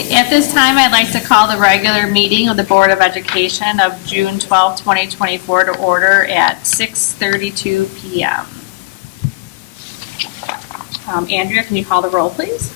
Okay, at this time, I'd like to call the regular meeting of the Board of Education of June 12, 2024 to order at 6:32 p.m. Andrea, can you call the roll, please?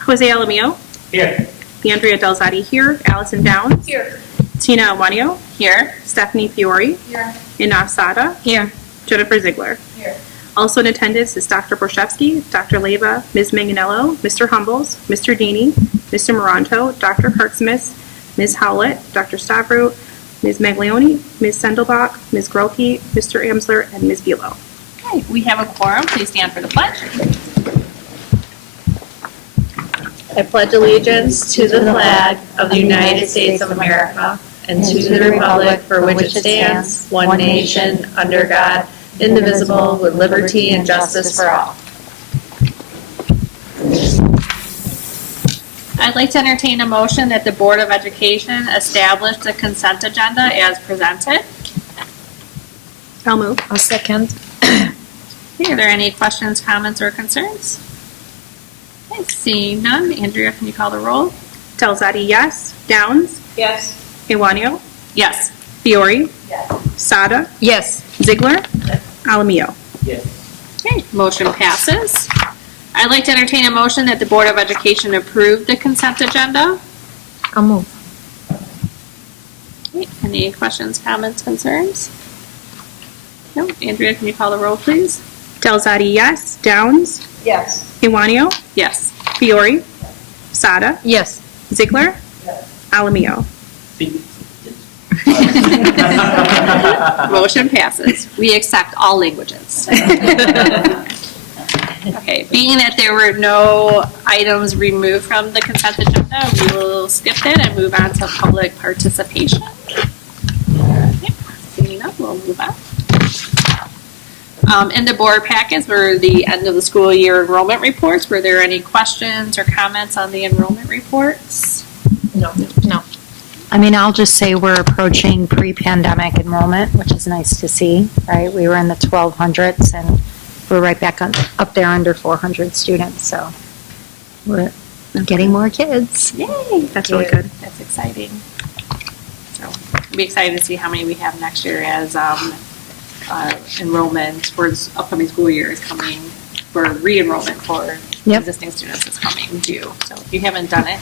Jose Alamillo. Here. Andrea Delzati here. Allison Downs. Here. Tina Awanio. Here. Stephanie Fiore. Here. Inaf Sada. Here. Jennifer Ziegler. Here. Also in attendance is Dr. Borshevsky, Dr. Leva, Ms. Manganello, Mr. Humbles, Mr. Deeney, Mr. Moranto, Dr. Harksmith, Ms. Howlett, Dr. Stavro, Ms. Maglione, Ms. Sendelbach, Ms. Grolke, Mr. Amsler, and Ms. Bulow. Okay, we have a quorum. Please stand for the pledge. I pledge allegiance to the flag of the United States of America and to the republic for which it stands, one nation, under God, indivisible, with liberty and justice for all. I'd like to entertain a motion that the Board of Education establish the consent agenda as presented. I'll move. I'll second. Okay, are there any questions, comments, or concerns? Okay, seeing none, Andrea, can you call the roll? Delzati, yes. Downs. Yes. Iwanio. Yes. Fiore. Yes. Sada. Yes. Ziegler. Alamillo. Yes. Okay, motion passes. I'd like to entertain a motion that the Board of Education approve the consent agenda. I'll move. Okay, any questions, comments, concerns? No, Andrea, can you call the roll, please? Delzati, yes. Downs. Yes. Iwanio. Yes. Fiore. Sada. Yes. Ziegler. Alamillo. Motion passes. We accept all languages. Okay, being that there were no items removed from the consent agenda, we will skip that and move on to public participation. Okay, seeing none, we'll move on. In the board packets were the end of the school year enrollment reports. Were there any questions or comments on the enrollment reports? No. I mean, I'll just say we're approaching pre-pandemic enrollment, which is nice to see, right? We were in the 1200s and we're right back up there under 400 students, so we're getting more kids. Yay! That's really good. That's exciting. So we'll be excited to see how many we have next year as enrollment for this upcoming school year is coming, for re-enrollment for existing students is coming due. So if you haven't done it,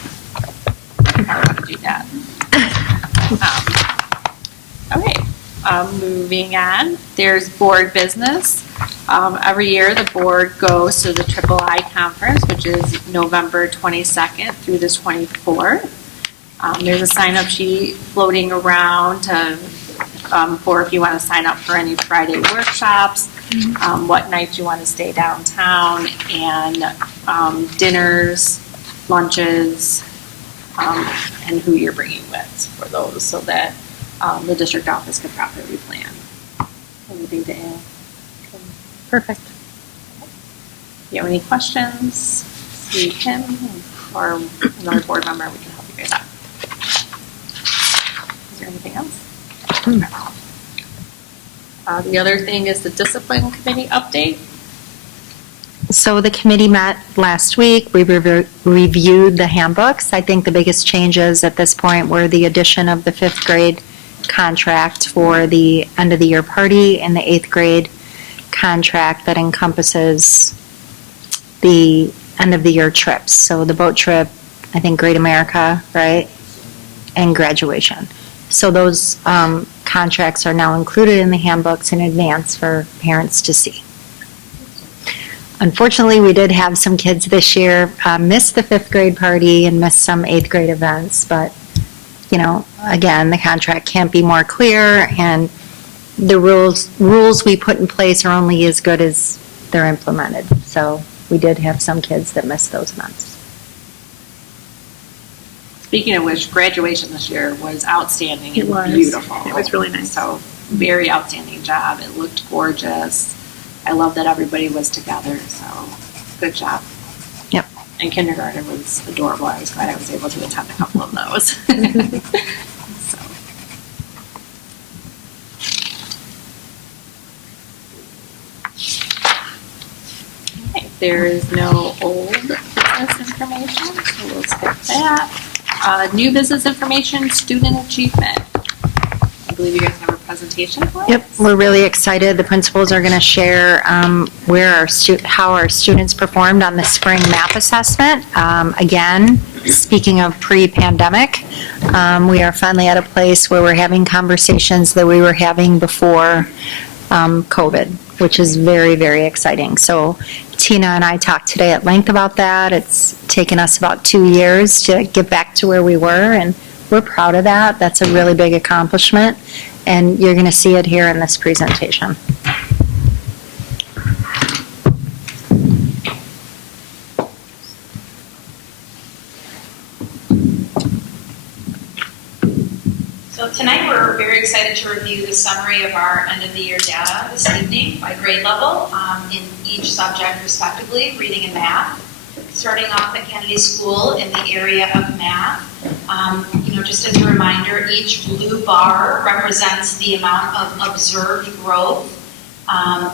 you probably want to do that. Moving on, there's board business. Every year the board goes to the Triple I Conference, which is November 22nd through the 24th. There's a sign-up sheet floating around for if you want to sign up for any Friday workshops, what nights you want to stay downtown, and dinners, lunches, and who you're bringing with for those, so that the district office can properly plan. Anything to add? Perfect. If you have any questions, see Kim or another board member, we can help you guys out. Is there anything else? The other thing is the discipline committee update. So the committee met last week. We reviewed the handbooks. I think the biggest changes at this point were the addition of the 5th grade contract for the end of the year party and the 8th grade contract that encompasses the end of the year trips. So the boat trip, I think Great America, right? And graduation. So those contracts are now included in the handbooks in advance for parents to see. Unfortunately, we did have some kids this year miss the 5th grade party and miss some 8th grade events, but again, the contract can't be more clear, and the rules we put in place are only as good as they're implemented. So we did have some kids that missed those events. Speaking of which, graduation this year was outstanding. It was beautiful. It was really nice. So very outstanding job. It looked gorgeous. I love that everybody was together. So good job. Yep. And kindergarten was adorable. I was glad I was able to attend a couple of those. So. Okay, there is no old business information, so we'll skip that. New business information, student achievement. I believe you guys have a presentation for us. Yep, we're really excited. The principals are going to share how our students performed on the spring math assessment. Again, speaking of pre-pandemic, we are finally at a place where we're having conversations that we were having before COVID, which is very, very exciting. So Tina and I talked today at length about that. It's taken us about 2 years to get back to where we were, and we're proud of that. That's a really big accomplishment, and you're going to see it here in this presentation. So tonight we're very excited to review the summary of our end of the year data this evening by grade level in each subject respectively, reading and math. Starting off at Kennedy School in the area of math. Just as a reminder, each blue bar represents the amount of observed growth.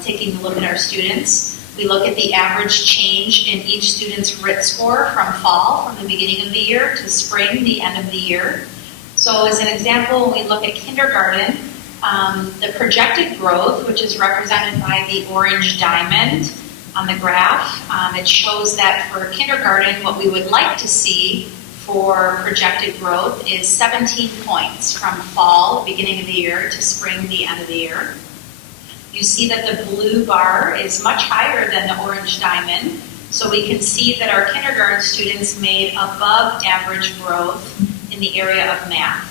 Taking a look at our students, we look at the average change in each student's RIT score from fall, from the beginning of the year, to spring, the end of the year. So as an example, when we look at kindergarten, the projected growth, which is represented by the orange diamond on the graph, it shows that for kindergarten, what we would like to see for projected growth is 17 points from fall, beginning of the year, to spring, the end of the year. You see that the blue bar is much higher than the orange diamond, so we can see that our kindergarten students made above average growth in the area of math.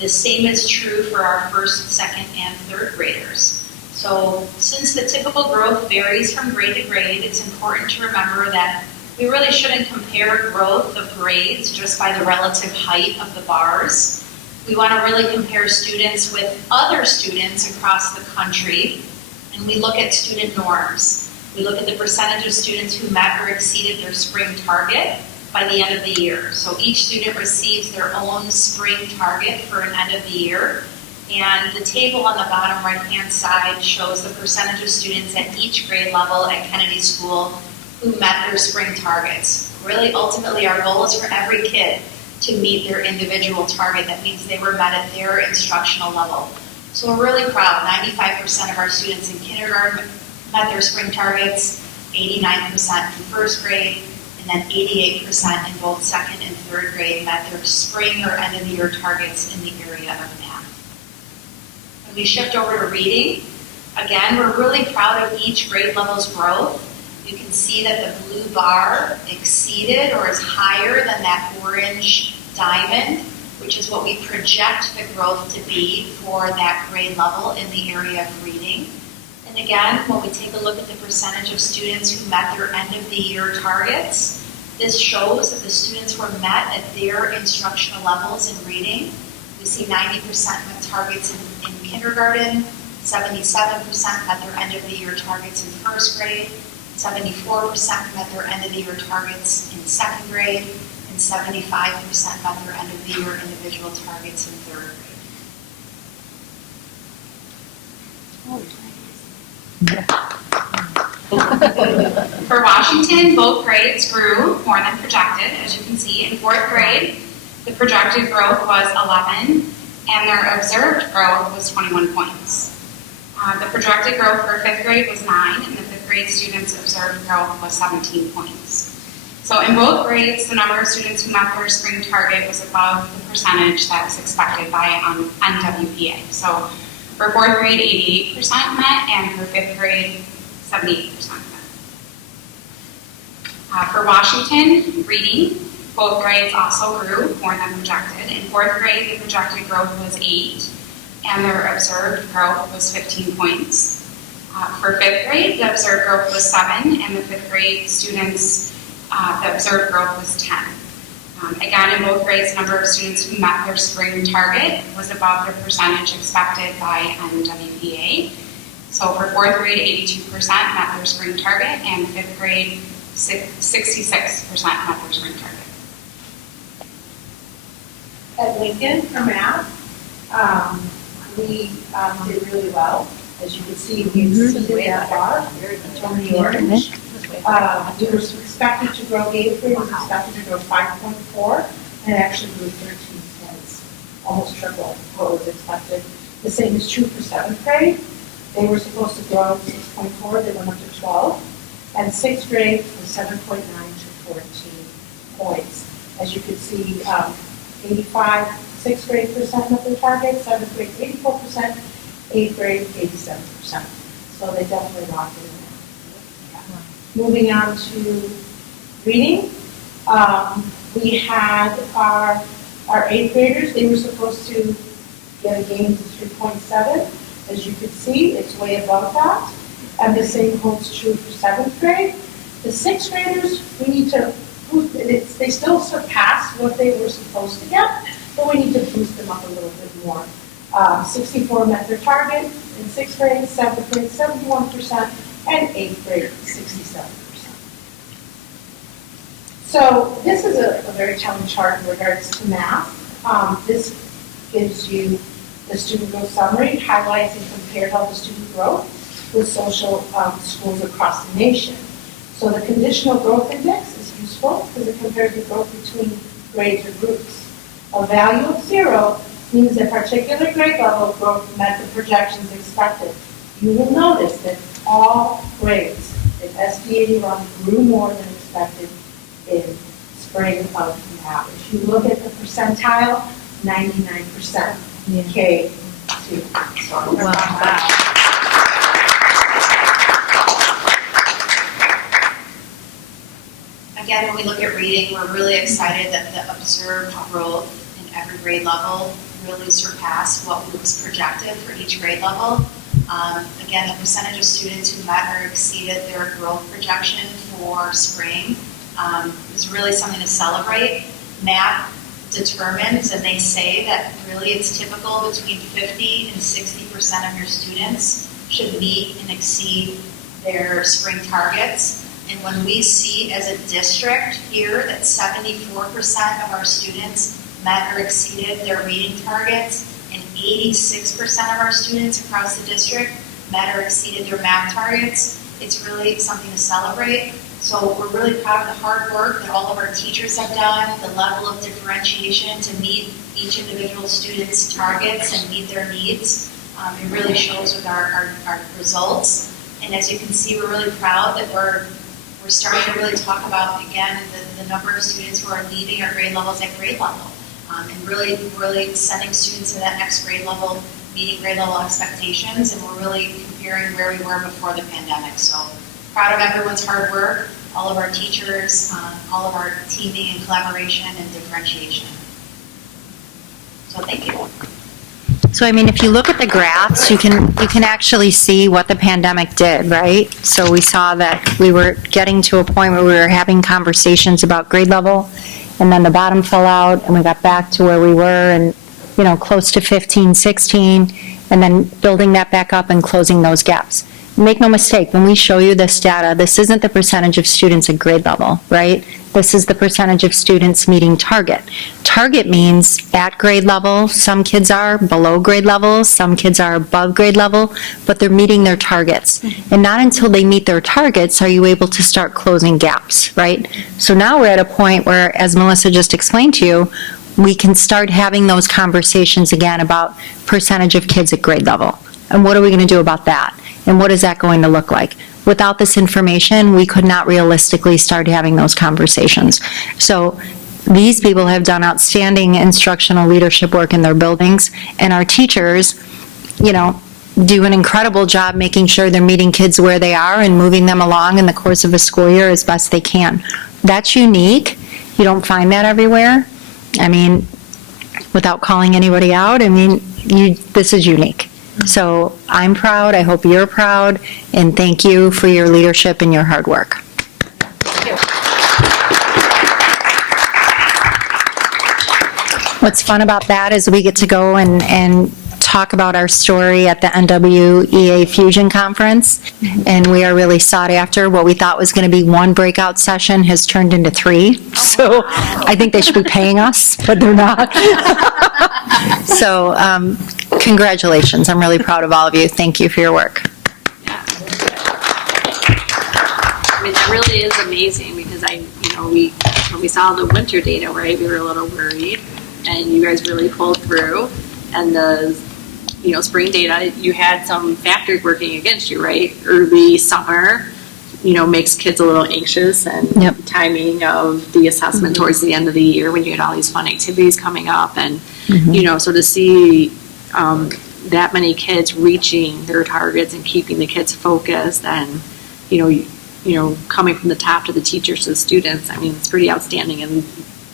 The same is true for our first, second, and third graders. So since the typical growth varies from grade to grade, it's important to remember that we really shouldn't compare growth of grades just by the relative height of the bars. We want to really compare students with other students across the country, and we look at student norms. We look at the percentage of students who met or exceeded their spring target by the end of the year. So each student receives their own spring target for an end of the year. And the table on the bottom right-hand side shows the percentage of students at each grade level at Kennedy School who met their spring targets. Really, ultimately, our goal is for every kid to meet their individual target. That means they were met at their instructional level. So we're really proud. 95% of our students in kindergarten met their spring targets, 89% in first grade, and then 88% in both second and third grade met their spring or end of the year targets in the area of math. When we shift over to reading, again, we're really proud of each grade level's growth. You can see that the blue bar exceeded or is higher than that orange diamond, which is what we project the growth to be for that grade level in the area of reading. And again, when we take a look at the percentage of students who met their end of the year targets, this shows that the students were met at their instructional levels in reading. We see 90% met targets in kindergarten, 77% met their end of the year targets in first grade, 74% met their end of the year targets in second grade, and 75% met their end of the year individual targets in third grade. For Washington, both grades grew more than projected, as you can see. In fourth grade, the projected growth was 11, and their observed growth was 21 points. The projected growth for fifth grade was 9, and the fifth grade students' observed growth was 17 points. So in both grades, the number of students who met their spring target was above the percentage that was expected by NWPA. So for fourth grade, 88% met, and for fifth grade, 78% met. For Washington, reading, both grades also grew more than projected. In fourth grade, the projected growth was 8, and their observed growth was 15 points. For fifth grade, the observed growth was 7, and the fifth grade students, the observed growth was 10. Again, in both grades, the number of students who met their spring target was above the percentage expected by NWPA. So for fourth grade, 82% met their spring target, and fifth grade, 66% met their spring target. At Lincoln for math, we did really well. As you can see, we exceeded that bar. On the orange. We were expected to grow, eighth grade was expected to grow 5.4, and it actually grew 13 points, almost triple what was expected. The same is true for 7th grade. They were supposed to grow 6.4, they went up to 12. And 6th grade was 7.9 to 14 points. As you can see, 85 6th grade percent of their target, 7th grade 84%, 8th grade 87%. So they definitely locked it in there. Yeah. Moving on to reading, we had our 8th graders, they were supposed to get a gain to 3.7. As you can see, it's way above that. And the same holds true for 7th grade. The 6th graders, we need to boost it. They still surpass what they were supposed to get, but we need to boost them up a little bit more. 64 met their target in 6th grade, 7th grade 71%, and 8th grade 67%. So this is a very telling chart in regards to math. This gives you the student growth summary, highlights and compares all the student growth with social schools across the nation. So the conditional growth index is useful because it compares the growth between grades or groups. A value of 0 means that particular grade level growth met the projections expected. You will notice that all grades in SB 81 grew more than expected in spring of math. If you look at the percentile, 99% K to. So wow. Again, when we look at reading, we're really excited that the observed growth in every grade level really surpassed what was projected for each grade level. Again, the percentage of students who met or exceeded their growth projection for spring is really something to celebrate. Math determines, and they say that really it's typical between 50 and 60% of your students should meet and exceed their spring targets. And when we see as a district here that 74% of our students met or exceeded their reading targets, and 86% of our students across the district met or exceeded their math targets, it's really something to celebrate. So we're really proud of the hard work that all of our teachers have done, the level of differentiation to meet each individual student's targets and meet their needs. It really shows with our results. And as you can see, we're really proud that we're starting to really talk about, again, the number of students who are leaving our grade levels at grade level. And really sending students to that next grade level, meeting grade level expectations, and we're really comparing where we were before the pandemic. So proud of everyone's hard work, all of our teachers, all of our teaming and collaboration and differentiation. So thank you. So, I mean, if you look at the graphs, you can actually see what the pandemic did, right? So we saw that we were getting to a point where we were having conversations about grade level, and then the bottom fell out, and we got back to where we were, and, you know, close to 15, 16, and then building that back up and closing those gaps. Make no mistake, when we show you this data, this isn't the percentage of students at grade level, right? This is the percentage of students meeting target. Target means at grade level, some kids are below grade level, some kids are above grade level, but they're meeting their targets. And not until they meet their targets are you able to start closing gaps, right? So now we're at a point where, as Melissa just explained to you, we can start having those conversations again about percentage of kids at grade level. And what are we going to do about that? And what is that going to look like? Without this information, we could not realistically start having those conversations. So these people have done outstanding instructional leadership work in their buildings, and our teachers, you know, do an incredible job making sure they're meeting kids where they are and moving them along in the course of a school year as best they can. That's unique. You don't find that everywhere. I mean, without calling anybody out, I mean, this is unique. So I'm proud, I hope you're proud, and thank you for your leadership and your hard work. Thank you. What's fun about that is we get to go and talk about our story at the NWEA Fusion Conference, and we are really sought after. What we thought was going to be one breakout session has turned into 3, so I think they should be paying us, but they're not. So congratulations. I'm really proud of all of you. Thank you for your work. I mean, that really is amazing because because when we saw the winter data, right, we were a little worried, and you guys really pulled through. And the, spring data, you had some factors working against you, right? Early summer, makes kids a little anxious, and Yep. timing of the assessment towards the end of the year when you had all these fun activities coming up, and so to see that many kids reaching their targets and keeping the kids focused, and coming from the top to the teachers to the students, I mean, it's pretty outstanding. And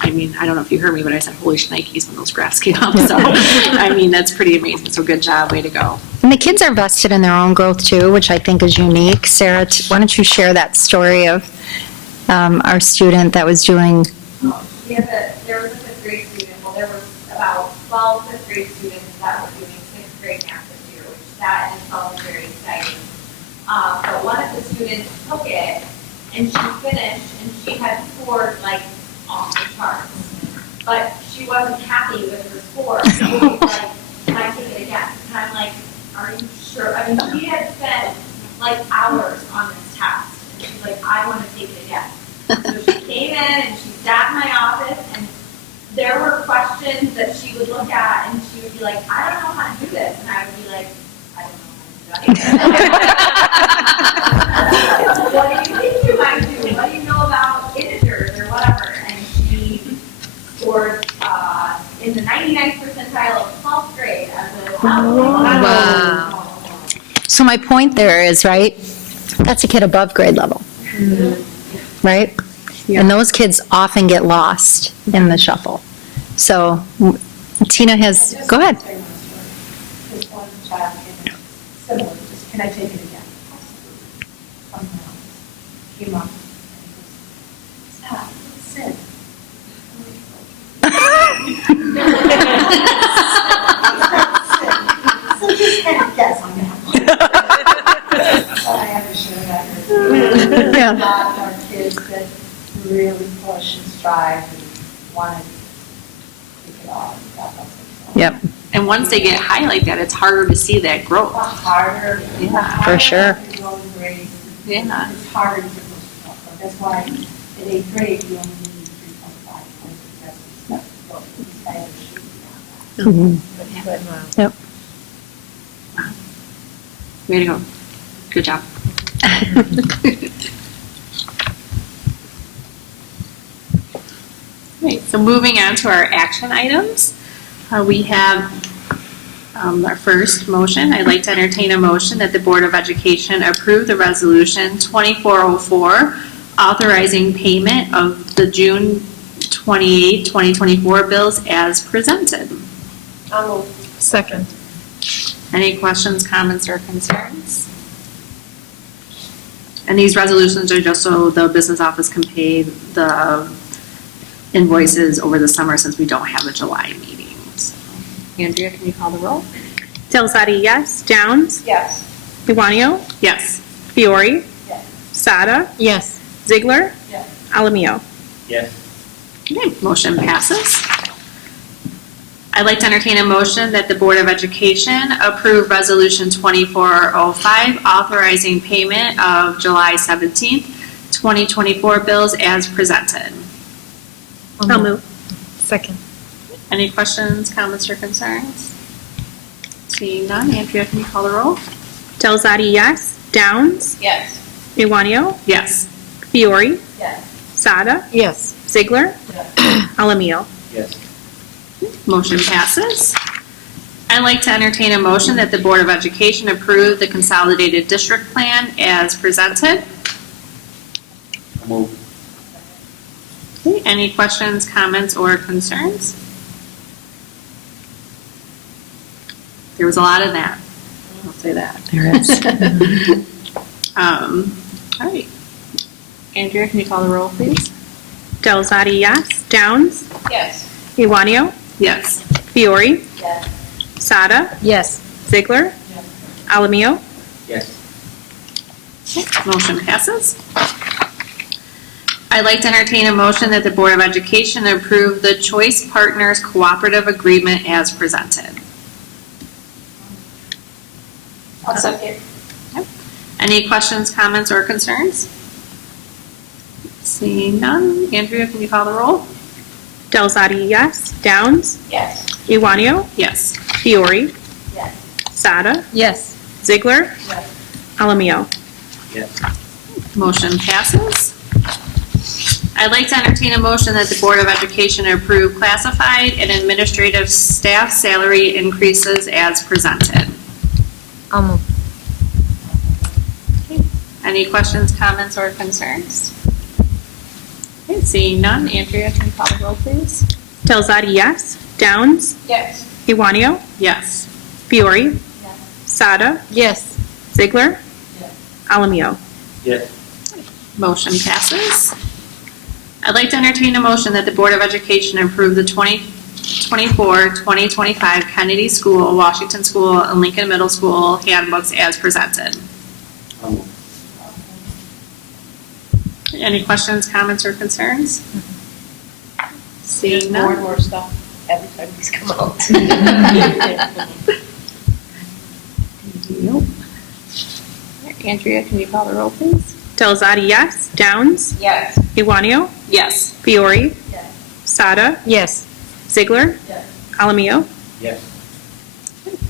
I mean, I don't know if you heard me, but I said holy shnikes when those graphs came up. So I mean, that's pretty amazing. So good job, way to go. And the kids are vested in their own growth too, which I think is unique. Sarah, why don't you share that story of our student that was doing? There was a fifth grade student, well, there was about 12 fifth grade students that were doing sixth grade math this year, which that in itself is very exciting. But one of the students took it, and she finished, and she had scored like off the charts. But she wasn't happy with her score. So she was like, can I take it again? And I'm like, are you sure? I mean, she had spent like hours on this test. And she's like, I want to take it again. So she came in and she sat in my office, and there were questions that she would look at, and she would be like, I don't know how to do this. And I would be like, I don't know how to do that. What do you think you might do? What do you know about integers or whatever? And she scored in the 99th percentile of 12th grade as a Wow. So my point there is, right, that's a kid above grade level, right? Yeah. And those kids often get lost in the shuffle. So Tina has, go ahead. This one child came in similar, just, can I take it again? Someone else came up and he goes, stop, sit. So just kind of guess on that one. So I have to share that with you. Yeah. A lot of our kids that really push and strive and want to take it all. That helps us. Yep, And once they get high like that, it's harder to see that growth. The harder, the Yeah, harder for sure. to go in grades. Yeah. It's harder to get those stuff. So that's why in 8th grade, you only need 3.5 points of test and stuff. So these guys are shooting at that. yep. Way to go. Good job. Right, so moving on to our action items, we have our first motion. I'd like to entertain a motion that the Board of Education approve the resolution 2404 authorizing payment of the June 28, 2024 bills as presented. Second. Any questions, comments, or concerns? And these resolutions are just so the business office can pay the invoices over the summer since we don't have a July meeting. So, Andrea, can you call the roll? Delzati, yes. Downs? Yes. Iwanio? Yes. Fiore? Yes. Sada? Yes. Ziegler? Yes. Alamio? Yes. Okay, motion passes. I'd like to entertain a motion that the Board of Education approve Resolution 2405 authorizing payment of July 17th, 2024 bills as presented. I'll move. Second. Any questions, comments, or concerns? Seeing none, Andrea, can you call the roll? Delzati, yes. Downs? Yes. Iwanio? Yes. Fiore? Yes. Sada? Yes. Ziegler? Alamio? Yes. Motion passes. I'd like to entertain a motion that the Board of Education approve the consolidated district plan as presented. Move. Okay, any questions, comments, or concerns? There was a lot of that. I'll say that. There is. All right. Andrea, can you call the roll, please? Delzati, yes. Downs? Yes. Iwanio? Yes. Fiore? Yes. Sada? Yes. Ziegler? Alamio? Yes. Motion passes. I'd like to entertain a motion that the Board of Education approve the Choice Partners Cooperative Agreement as presented. I'll second. Any questions, comments, or concerns? Seeing none, Andrea, can you call the roll? Delzadi, yes. Downs? Yes. Iwanio? Yes. Fiore? Yes. Sada? Yes. Ziegler? Yes. Alamio? Motion passes. I'd like to entertain a motion that the Board of Education approve classified and administrative staff salary increases as presented. I'll move. Any questions, comments, or concerns? Okay, seeing none, Andrea, can you call the roll, please? Delzadi, yes. Downs? Yes. Iwanio? Yes. Fiore? Yes. Sada? Yes. Ziegler? Yes. Alamio? Motion passes. I'd like to entertain a motion that the Board of Education approve the 2024-2025 Kennedy School, Washington School, and Lincoln Middle School handbooks as presented. Any questions, comments, or concerns? Seeing none. More stuff every time these come out. Nope. Andrea, can you call the roll, please? Delzadi, yes. Downs? Yes. Iwanio? Yes. Fiore? Yes. Sada? Yes. Ziegler? Yes. Alamio?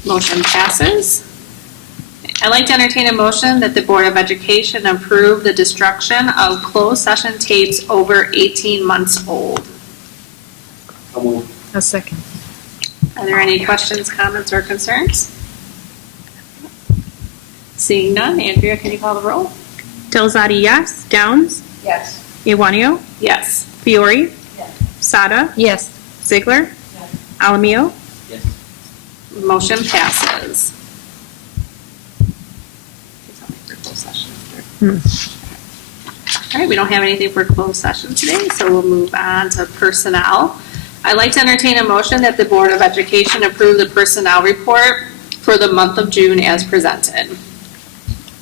Motion passes. I'd like to entertain a motion that the Board of Education approve the destruction of closed session tapes over 18 months old. A second. Are there any questions, comments, or concerns? Seeing none, Andrea, can you call the roll? Delzadi, yes. Downs? Yes. Iwanio? Yes. Fiore? Yes. Sada? Yes. Ziegler? Yes. Alamio? Motion passes. All right, we don't have anything for closed session today, so we'll move on to personnel. I'd like to entertain a motion that the Board of Education approve the personnel report for the month of June as presented.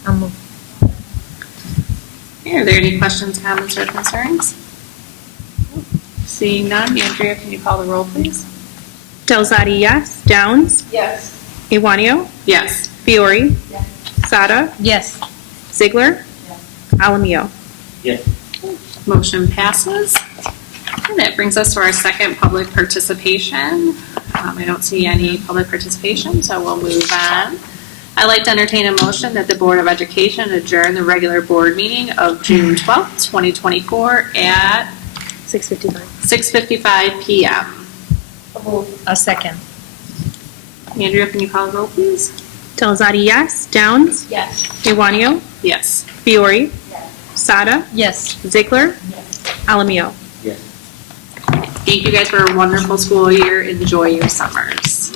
I'll move. Okay, are there any questions, comments, or concerns? Seeing none, Andrea, can you call the roll, please? Delzadi, yes. Downs? Yes. Iwanio? Yes. Fiore? Yes. Sada? Yes. Ziegler? Yes. Alamio? Motion passes. And that brings us to our second public participation. I don't see any public participation, so we'll move on. I'd like to entertain a motion that the Board of Education adjourn the regular board meeting of June 12th, 2024 at 6:55. 6:55 p.m. A second. Andrea, can you call the roll, please? Delzadi, yes. Downs? Yes. Iwanio? Yes. Fiore? Yes. Sada? Yes. Ziegler? Alamio? Thank you guys for a wonderful school year. Enjoy your summers.